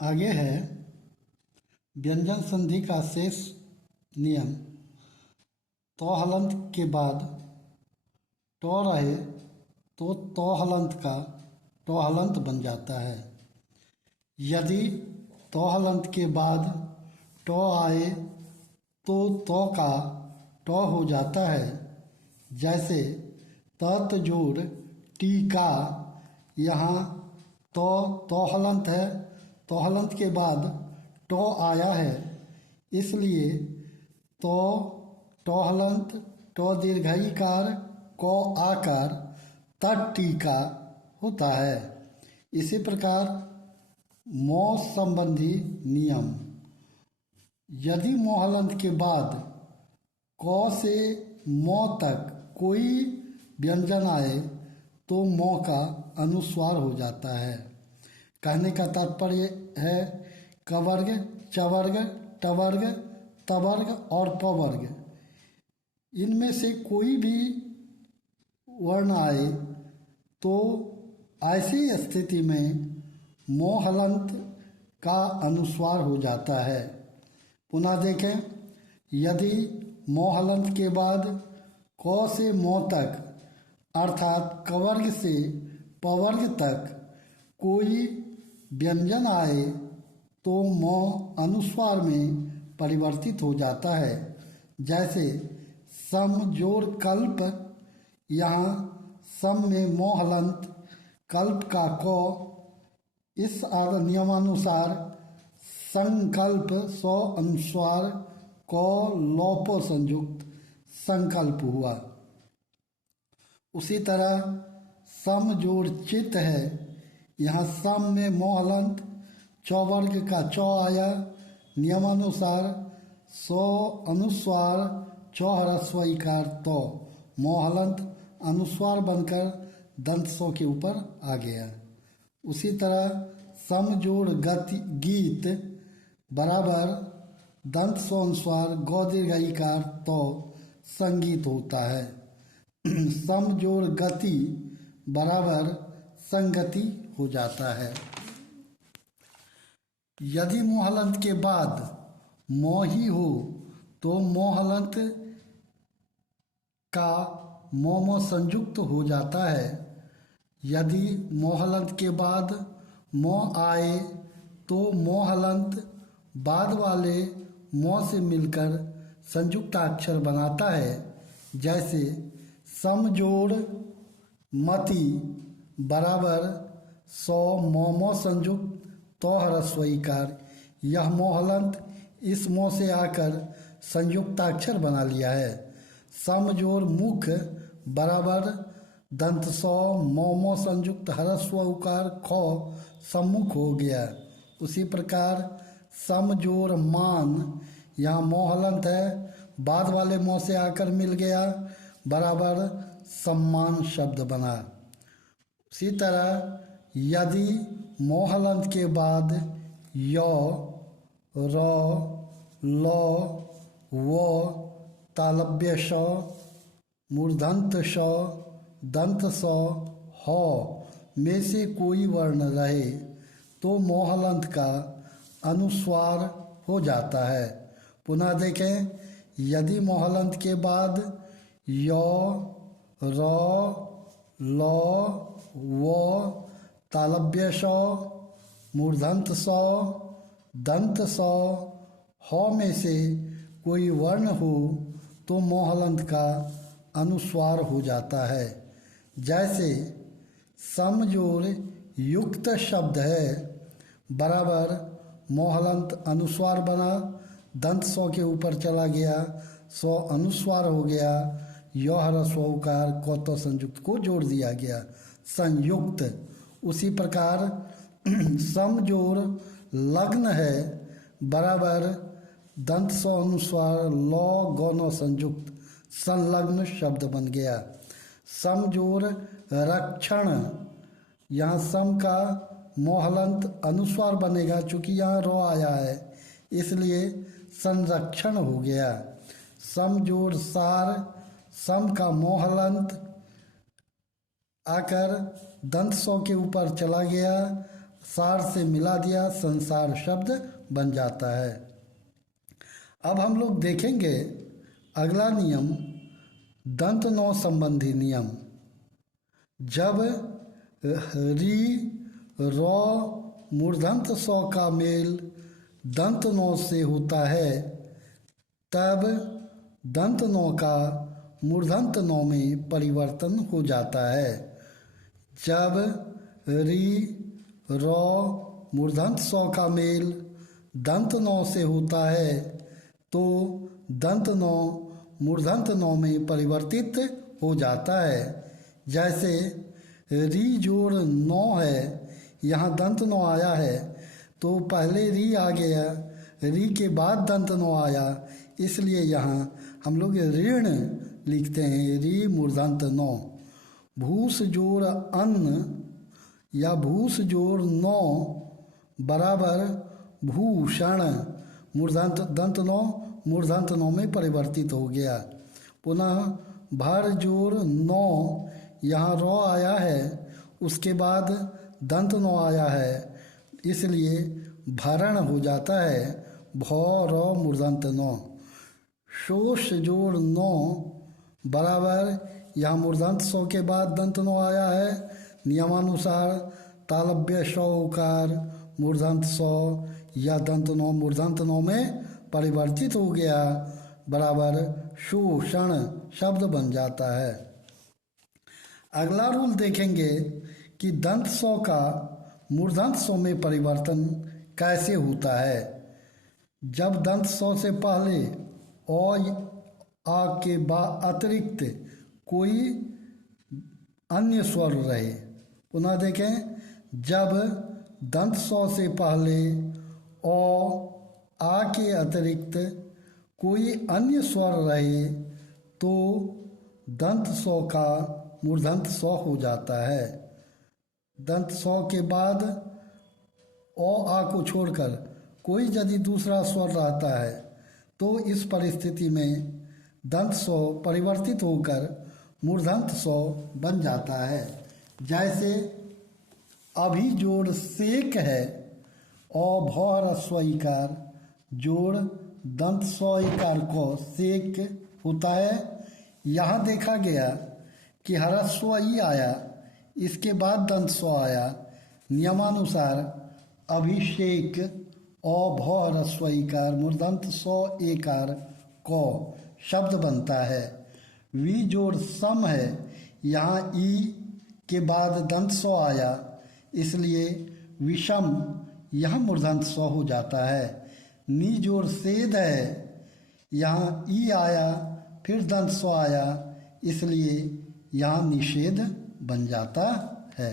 आगे है व्यंजन संधि का शेष नियम। तो हलंत के बाद टो रहे तो हलंत का टो हलंत बन जाता है। यदि तो हलंत के बाद टो आए तो का टो हो जाता है। जैसे तत जोड़ टीका, यहाँ तो हलंत है, तो हलंत के बाद टो आया है, इसलिए तो हलंत टो दीर्घईकार को आकार तट टीका होता है। इसी प्रकार मो संबंधी नियम। यदि मोहलंत के बाद क से मो तक कोई व्यंजन आए तो मो का अनुस्वार हो जाता है। कहने का तात्पर्य है कवर्ग, चवर्ग, टवर्ग, तवर्ग और पवर्ग, इनमें से कोई भी वर्ण आए तो ऐसी स्थिति में मोहलंत का अनुस्वार हो जाता है। पुनः देखें, यदि मोहलंत के बाद क से मो तक अर्थात कवर्ग से पवर्ग तक कोई व्यंजन आए तो मो अनुस्वार में परिवर्तित हो जाता है। जैसे सम जोड़ कल्प, यहाँ सम में मोहलंत, कल्प का को, इस नियमानुसार संकल्प सो अनुस्वार को लोपो संयुक्त संकल्प हुआ। उसी तरह सम जोड़ चित है, यहाँ सम में मोहलंत, चौवर्ग का चौ आया, नियमानुसार सो अनुस्वार चौहरस्व इकार तो मोहलंत अनुस्वार बनकर दंत सो के ऊपर आ गया। उसी तरह सम जोड़ गति गीत बराबर दंत सो अनुस्वार गौ दीर्घ इकार तो संगीत होता है। सम जोड़ गति बराबर संगति हो जाता है। यदि मोहलंत के बाद मोही हो तो मोहलंत का मोमो संयुक्त हो जाता है। यदि मोहलंत के बाद मो आए तो मोहलंत बाद वाले मो से मिलकर संयुक्ताक्षर बनाता है। जैसे समजोड़ मति बराबर सो मोमो संयुक्त तो ह्रस्व इकार, यह मोहलंत इस मो से आकर संयुक्ताक्षर बना लिया है। समजोड़ मुख बराबर दंत सो मोमो संयुक्त ह्रस्व उकार खो सम्मुख हो गया। उसी प्रकार समजोड़ मान, यहाँ मोहलंत है, बाद वाले मो से आकर मिल गया, बराबर सम्मान शब्द बना। उसी तरह यदि मोहलंत के बाद यो, रो, लो, वो, तालव्य श, मूर्धन्त श, दंत स, हो में से कोई वर्ण रहे तो मोहलंत का अनुस्वार हो जाता है। पुनः देखें, यदि मोहलंत के बाद यो, रो, लो, वो, तालव्य श, मूर्धन्त स, दंत स, हो में से कोई वर्ण हो तो मोहलंत का अनुस्वार हो जाता है। जैसे समजोड़ युक्त शब्द है बराबर मोहलंत अनुस्वार बना, दंत सौ के ऊपर चला गया, सो अनुस्वार हो गया, यो ह्रस्व उकार को तो संयुक्त को जोड़ दिया गया, संयुक्त। उसी प्रकार समजोड़ लग्न है बराबर दंत सो अनुस्वार लो गौनो संयुक्त संलग्न शब्द बन गया। समजोड़ रक्षण, यहाँ सम का मोहलंत अनुस्वार बनेगा, चूंकि यहाँ रो आया है इसलिए संरक्षण हो गया। समजोड़ सार, सम का मोहलंत आकर दंत सौ के ऊपर चला गया, सार से मिला दिया, संसार शब्द बन जाता है। अब हम लोग देखेंगे अगला नियम, दंत नौ संबंधी नियम। जब री रॉ मूर्धन्त सौ का मेल दंत नौ से होता है, तब दंत नौ का मूर्धन्त नौ में परिवर्तन हो जाता है। जब री रॉ मूर्धन्त सौ का मेल दंत नौ से होता है तो दंत नौ मूर्धन्त नौ में परिवर्तित हो जाता है। जैसे री जोड़ नौ है, यहाँ दंत नौ आया है तो पहले री आ गया, री के बाद दंत नौ आया, इसलिए यहाँ हम लोग ऋण लिखते हैं, री मूर्धन्त नौ। भूस जोड़ अन्न या भूस जोड़ नौ बराबर भूषण, मूर्धन्त दंत नौ मूर्धन्त नौ में परिवर्तित हो गया। पुनः भर जोड़ नौ, यहाँ रॉ आया है, उसके बाद दंत नौ आया है, इसलिए भरण हो जाता है, भौ रॉ मूर्धन्त नौ। शोष जोड़ नौ बराबर, यहाँ मूर्धन्त सौ के बाद दंत नौ आया है, नियमानुसार तालव्य सौ उकार मूर्धन्त सौ या दंत नौ मूर्धन्त नौ में परिवर्तित हो गया, बराबर शोषण शब्द बन जाता है। अगला रूल देखेंगे कि दंत सौ का मूर्धन्त सौ में परिवर्तन कैसे होता है। जब दंत सौ से पहले औ आ के अतिरिक्त कोई अन्य स्वर रहे। पुनः देखें, जब दंत सौ से पहले औ आ के अतिरिक्त कोई अन्य स्वर रहे तो दंत सौ का मूर्धन्त सौ हो जाता है। दंत सौ के बाद ओ आ को छोड़कर कोई यदि दूसरा स्वर रहता है तो इस परिस्थिति में दंत सौ परिवर्तित होकर मूर्धन्त सौ बन जाता है। जैसे अभी जोड़ सेक है, औ भौ ह्रस्व इकार जोड़ दंत सौ इकार को सेक होता है। यहाँ देखा गया कि ह्रस्व ई आया, इसके बाद दंत सौ आया, नियमानुसार अभिषेक औ भौ ह्रस्व इकार मूर्धन्त सौ एकार को शब्द बनता है। वी जोड़ सम है, यहाँ ई के बाद दंत सौ आया, इसलिए विषम यह मूर्धन्त सौ हो जाता है। नी जोड़ सेद है, यहाँ ई आया फिर दंत सौ आया, इसलिए यहाँ निषेध बन जाता है।